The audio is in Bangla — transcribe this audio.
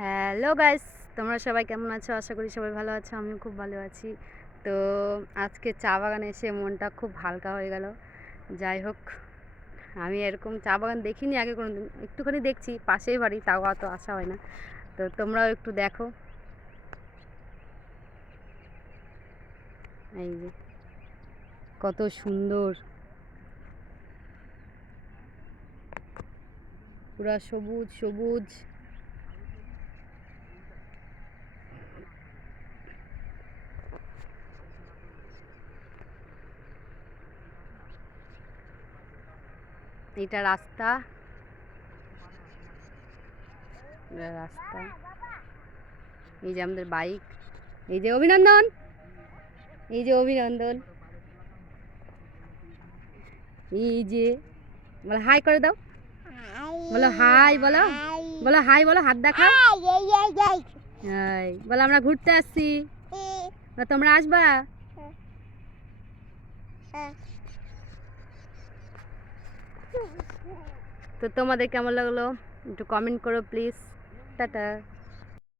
হ্যালো গাইস, তোমরা সবাই কেমন আছো? আশা করি সবাই ভালো আছো, আমিও খুব ভালো আছি। তো আজকে চা বাগানে এসে মনটা খুব হালকা হয়ে গেল। যাই হোক, আমি এরকম চা বাগান দেখিনি, আগে কোনো দিন একটুখানি দেখছি, পাশেই বাড়ি, তাও অত আসা হয় না। তো তোমরাও একটু দেখো। এই যে, কত সুন্দর। পুরা সবুজ সবুজ। এটা রাস্তা। রাস্তা। এই যে আমাদের বাইক। এই যে অভিনন্দন। এই যে অভিনন্দন। এই যে, বলো হাই করে দাও। বলো হাই বলো। বলো হাই বলো হাত দেখা হাই বলো আমরা ঘুরতে আসছি। তোমরা আসবা? তো তোমাদের কেমন লাগল? একটু কমেন্ট করো প্লিজ টাটা।